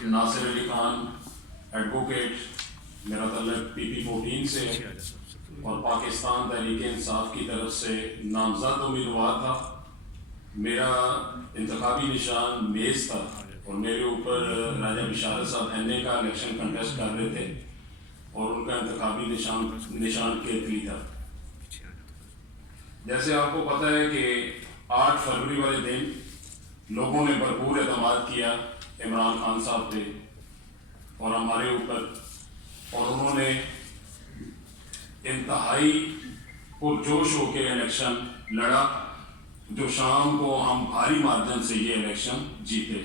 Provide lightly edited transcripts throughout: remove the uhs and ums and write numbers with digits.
ناصر Ali Khan advocate, میرا تعلق PP14 سے ہے اور پاکستان تحریک انصاف کی طرف سے نامزد امیدوار تھا۔ میرا انتخابی نشان میز تھا اور میرے اوپر راجہ بشارت صاحب NA کا الیکشن کنٹیسٹ کر رہے تھے اور ان کا انتخابی نشان کیتلی تھا۔ جیسے آپ کو پتہ ہے کہ 8 فروری والے دن لوگوں نے بھرپور اعتماد کیا عمران خان صاحب پہ اور ہمارے اوپر، اور انہوں نے انتہائی پرجوش ہو کے الیکشن لڑا، جو شام کو ہم بھاری مارجن سے یہ الیکشن جیتے۔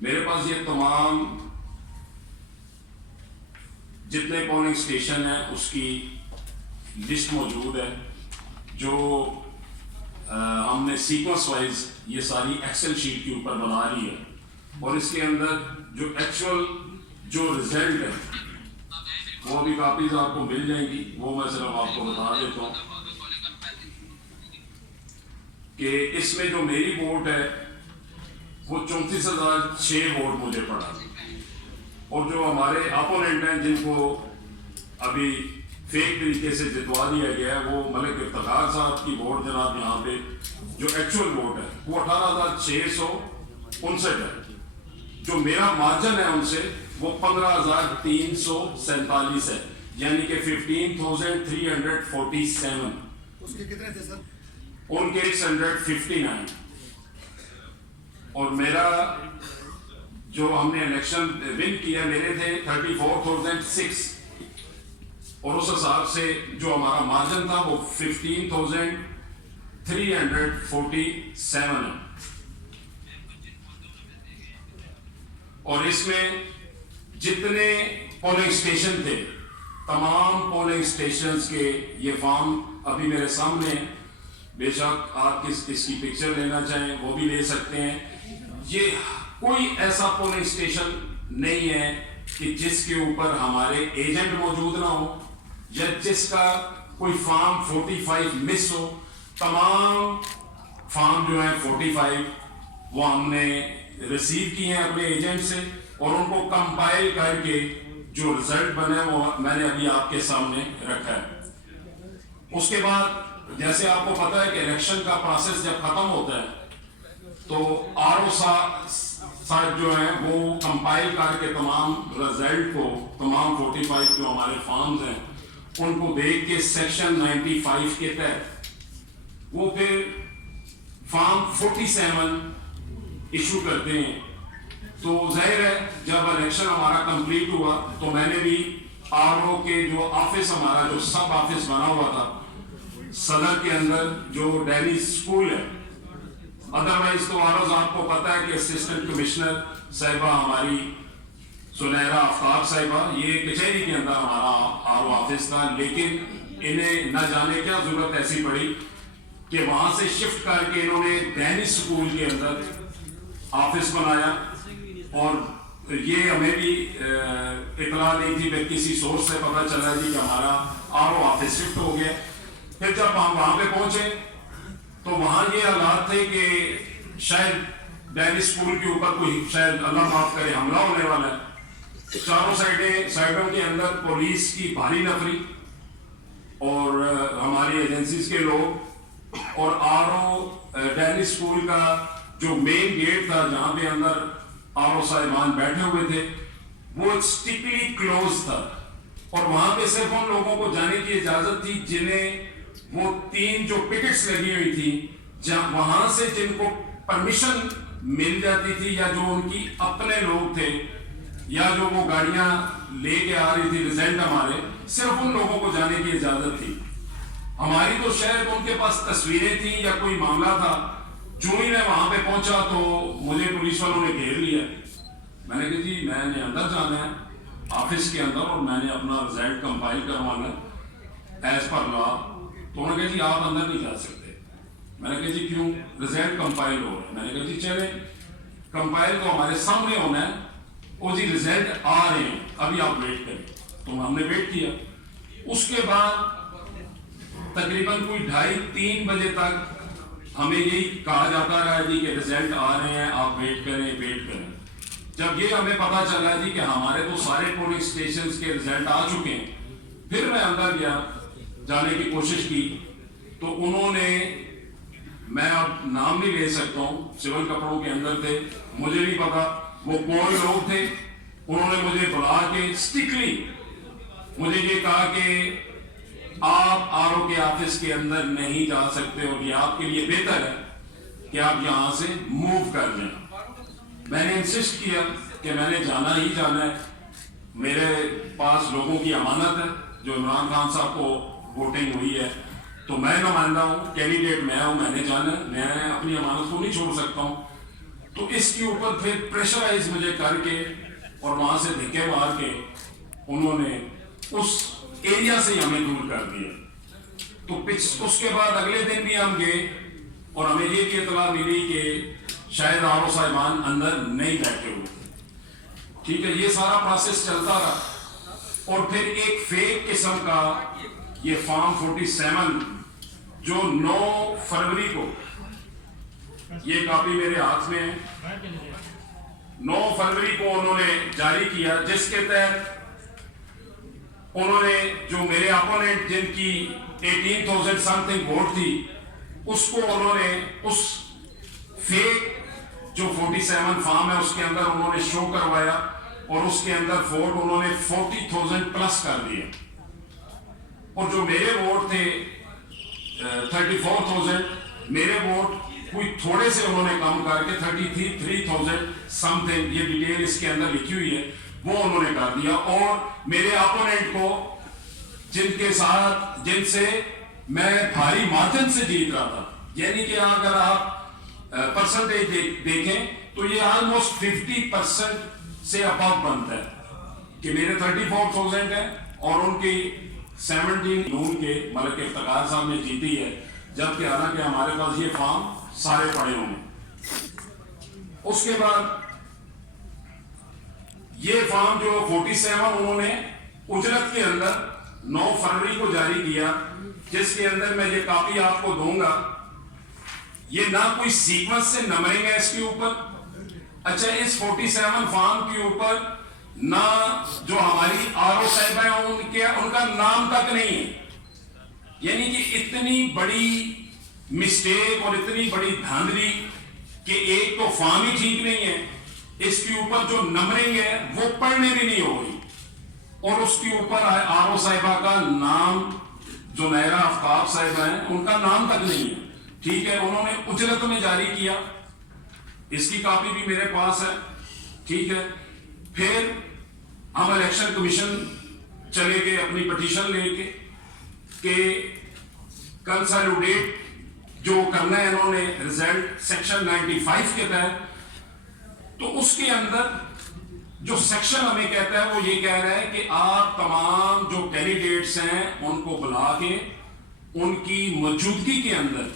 میرے پاس یہ تمام جتنے پولنگ اسٹیشن ہیں اس کی لسٹ موجود ہے، جو ہم نے سیکوینس وائز یہ ساری ایکسل شیٹ کے اوپر بنا لی ہے، اور اس کے اندر جو ایکچوئل جو رزلٹ ہے وہ بھی کاپیز آپ کو مل جائیں گی۔ وہ میں صرف آپ کو بتا دیتا ہوں کہ اس میں جو میری ووٹ ہے وہ 34,006 ووٹ مجھے پڑا، اور جو ہمارے اپوننٹ ہیں جن کو ابھی فیک طریقے سے جتوا دیا گیا ہے، وہ ملک افتخار صاحب کی ووٹ جناب یہاں پہ جو ایکچوئل ووٹ ہے وہ 18,659 ہے، جو میرا مارجن ہے ان سے وہ 15,347 ہے، یعنی کہ 15,347۔ اس کے کتنے تھے سر؟ ان کے 659، اور میرا جو ہم نے الیکشن ون کیا میرے تھے 34,006، اور اس حساب سے جو ہمارا مارجن تھا وہ 15,347 ہے۔ اور اس میں جتنے پولنگ اسٹیشن تھے، تمام پولنگ اسٹیشنز کے یہ فارم ابھی میرے سامنے ہیں، بے شک آپ اس کی پکچر لینا چاہیں وہ بھی لے سکتے ہیں۔ یہ کوئی ایسا پولنگ اسٹیشن نہیں ہے کہ جس کے اوپر ہمارے ایجنٹ موجود نہ ہو یا جس کا کوئی فارم 45 مس ہو۔ تمام فارم جو ہیں 45 وہ ہم نے ریسیو کیے ہیں اپنے ایجنٹ سے، اور ان کو کمپائل کر کے جو رزلٹ بنے وہ میں نے ابھی آپ کے سامنے رکھا ہے۔ اس کے بعد جیسے آپ کو پتا ہے کہ الیکشن کا پروسیس جب ختم ہوتا ہے تو RO صاحب جو ہیں وہ کمپائل کر کے تمام رزلٹ کو، تمام 45 جو ہمارے فارمز ہیں ان کو دیکھ کے سیکشن 95 کے تحت وہ پھر فارم 47 ایشو کرتے ہیں۔ تو ظاہر ہے جب الیکشن ہمارا کمپلیٹ ہوا تو میں نے بھی RO کے جو آفس، ہمارا جو سب آفس بنا ہوا تھا صدر کے اندر جو ڈیلی سکول ہے، ادروائز تو ROs آپ کو پتا ہے کہ اسسٹنٹ کمشنر صاحبہ ہماری سنیرا آفتاب صاحبہ، یہ کچہری کے اندر ہمارا RO آفس تھا، لیکن انہیں نہ جانے کیا ضرورت ایسی پڑی کہ وہاں سے شفٹ کر کے انہوں نے ڈیلی سکول کے اندر آفس بنایا، اور یہ ہمیں بھی اطلاع نہیں تھی، پھر کسی سورس سے پتہ چلا جی کہ ہمارا RO آفس شفٹ ہو گیا۔ پھر جب ہم وہاں پہ پہنچے تو وہاں یہ حالات تھے کہ شاید ڈیلی سکول کے اوپر کوئی شاید اللہ معاف کرے حملہ ہونے والا ہے۔ چاروں سائڈوں کے اندر پولیس کی بھاری نفری اور ہماری ایجنسیز کے لوگ، اور RO ڈیلی سکول کا جو مین گیٹ تھا جہاں پہ اندر RO صاحبان بیٹھے ہوئے تھے وہ اسٹرکٹلی کلوز تھا، اور وہاں پہ صرف ان لوگوں کو جانے کی اجازت تھی جنہیں وہ 3 جو پکٹس لگی ہوئی تھی، وہاں سے جن کو پرمیشن مل جاتی تھی، یا جو ان کی اپنے لوگ تھے، یا جو وہ گاڑیاں لے کے آ رہی تھی ریزلٹ ہمارے، صرف ان لوگوں کو جانے کی اجازت تھی۔ ہماری تو شاید ان کے پاس تصویریں تھیں یا کوئی معاملہ تھا، جو ہی میں وہاں پہ پہنچا تو مجھے پولیس والوں نے گھیر لیا۔ میں نے کہا جی میں نے اندر جانا ہے آفس کے اندر، اور میں نے اپنا رزلٹ کمپائل کروانا ہے ایز پر لا۔ تو انہوں نے کہا جی آپ اندر نہیں جا سکتے۔ میں نے کہا جی کیوں؟ رزلٹ کمپائل ہو رہا ہے۔ میں نے کہا جی چلیں کمپائل تو ہمارے سامنے ہونا ہے، وہ جی رزلٹ آ رہے ہیں ابھی آپ ویٹ کریں۔ تو ہم نے ویٹ کیا۔ اس کے بعد تقریباً کوئی 2:30-3 بجے تک ہمیں یہی کہا جاتا رہا جی کہ رزلٹ آ رہے ہیں، آپ ویٹ کریں ویٹ کریں۔ جب یہ ہمیں پتا چلا جی کہ ہمارے تو سارے پولنگ اسٹیشنز کے رزلٹ آ چکے ہیں، پھر میں اندر گیا، جانے کی کوشش کی، تو انہوں نے، میں اب نام نہیں لے سکتا ہوں، سول کپڑوں کے اندر تھے، مجھے نہیں پتا وہ کون لوگ تھے، انہوں نے مجھے بلا کے اسٹرکٹلی مجھے یہ کہا کہ آپ آر او کے آفس کے اندر نہیں جا سکتے، اور یہ آپ کے لیے بہتر ہے کہ آپ یہاں سے موو کر جائیں۔ میں نے انسسٹ کیا کہ میں نے جانا ہی جانا ہے، میرے پاس لوگوں کی امانت ہے، جو عمران خان صاحب کو ووٹنگ ہوئی ہے، تو میں نمائندہ ہوں، کینڈیڈیٹ میں ہوں، میں نے جانا ہے، میں اپنی امانت کو نہیں چھوڑ سکتا ہوں۔ تو اس کے اوپر پھر پریشرائز مجھے کر کے اور وہاں سے دھکے مار کے انہوں نے اس ایریا سے ہمیں دور کر دیا۔ تو اس کے بعد اگلے دن بھی ہم گئے اور ہمیں یہ بھی اطلاع ملی کہ شاید آر او صاحبان اندر نہیں بیٹھے ہوئے، ٹھیک ہے۔ یہ سارا پروسیس چلتا رہا، اور پھر ایک فیک قسم کا یہ فارم 47 جو 9 فروری کو، یہ کاپی میرے ہاتھ میں ہے، 9 فروری کو انہوں نے جاری کیا، جس کے تحت انہوں نے جو میرے اپوننٹ جن کی 18,000 سم تھنگ ووٹ تھی، اس کو انہوں نے اس فیک جو 47 فارم ہے اس کے اندر انہوں نے شو کروایا، اور اس کے اندر ووٹ انہوں نے 40,000 پلس کر دیا، اور جو میرے ووٹ تھے 34,000، میرے ووٹ کوئی تھوڑے سے انہوں نے کم کر کے 33,000 سم تھنگ، یہ ڈیٹیل اس کے اندر لکھی ہوئی ہے، وہ انہوں نے کر دیا۔ اور میرے اپوننٹ کو جن سے میں بھاری مارجن سے جیت رہا تھا، یعنی کہ اگر آپ پرسنٹیج دیکھیں تو یہ آلموسٹ 50% سے ابو بنتا ہے کہ میرے 34,000 ہے اور ان کی 17 نون کے ملک افتخار صاحب نے جیتی ہے، جبکہ حالانکہ ہمارے پاس یہ فارم سارے پڑے ہوں گے۔ اس کے بعد یہ فارم جو 47 انہوں نے اجرت کے اندر 9 فروری کو جاری کیا، جس کے اندر میں یہ کاپی آپ کو دوں گا، یہ نہ کوئی سیکوینس سے نمبرنگ ہے اس کے اوپر، اچھا اس 47 فارم کے اوپر نہ جو ہماری آر او صاحبہ ہیں ان کا نام تک نہیں ہے، یعنی کہ اتنی بڑی مسٹیک اور اتنی بڑی دھاندلی کہ ایک تو فارم ہی ٹھیک نہیں ہے، اس کے اوپر جو نمبرنگ ہے وہ پڑھنے بھی نہیں ہو رہی، اور اس کے اوپر آر او صاحبہ کا نام جو نیرا آفتاب صاحبہ ہیں ان کا نام تک نہیں ہے، ٹھیک ہے۔ انہوں نے اجرت میں جاری کیا، اس کی کاپی بھی میرے پاس ہے، ٹھیک ہے۔ پھر ہم الیکشن کمیشن چلے گئے اپنی پٹیشن لے کے کہ کنسالیڈیٹ جو کرنا ہے انہوں نے رزلٹ سیکشن 95 کے تحت، تو اس کے اندر جو سیکشن ہمیں کہتا ہے وہ یہ کہہ رہا ہے کہ آپ تمام جو کینڈیڈیٹس ہیں ان کو بلا کے ان کی موجودگی کے اندر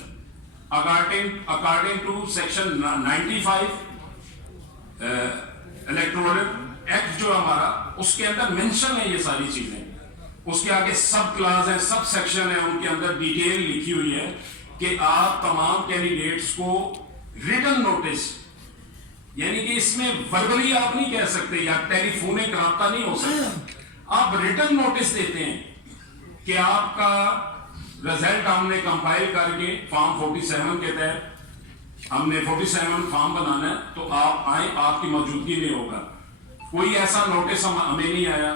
according to section 95 electoral act جو ہمارا، اس کے اندر مینشن ہے یہ ساری چیزیں، اس کے آگے سب کلاس ہیں، سب سیکشن ہیں، ان کے اندر ڈیٹیل لکھی ہوئی ہے کہ آپ تمام کینڈیڈیٹس کو ریٹن نوٹس، یعنی کہ اس میں وربلی آپ نہیں کہہ سکتے یا ٹیلی فونک رابطہ نہیں ہو سکتا، آپ ریٹن نوٹس دیتے ہیں کہ آپ کا رزلٹ ہم نے کمپائل کر کے فارم 47 کے تحت ہم نے 47 فارم بنانا ہے، تو آپ آئیں، آپ کی موجودگی میں ہوگا۔ کوئی ایسا نوٹس ہمیں نہیں آیا،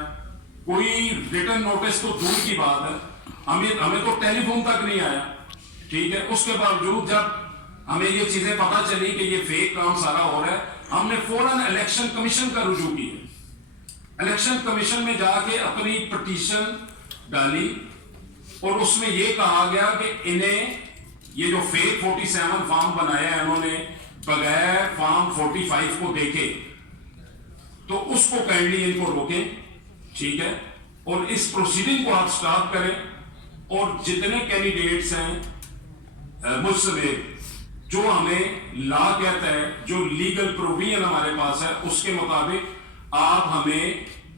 کوئی ریٹن نوٹس تو دور کی بات ہے، ہمیں تو ٹیلی فون تک نہیں آیا، ٹھیک ہے۔ اس کے باوجود جب ہمیں یہ چیزیں پتا چلی کہ یہ فیک کام سارا ہو رہا ہے، ہم نے فوراً الیکشن کمیشن کا رجوع کیا، الیکشن کمیشن میں جا کے اپنی پٹیشن ڈالی، اور اس میں یہ کہا گیا کہ انہیں یہ جو فیک 47 فارم بنایا ہے انہوں نے بغیر فارم 45 کو دیکھے، تو اس کو کائنڈلی ان کو روکیں، ٹھیک ہے، اور اس پروسیڈنگ کو آپ سٹاپ کریں، اور جتنے کینڈیڈیٹس ہیں مجھ سمیت جو ہمیں لا کہتا ہے، جو لیگل پروویژن ہمارے پاس ہے، اس کے مطابق آپ ہمیں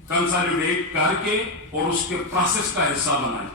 کنسالیڈیٹ کر کے اور اس کے پروسیس کا حصہ بنائیں۔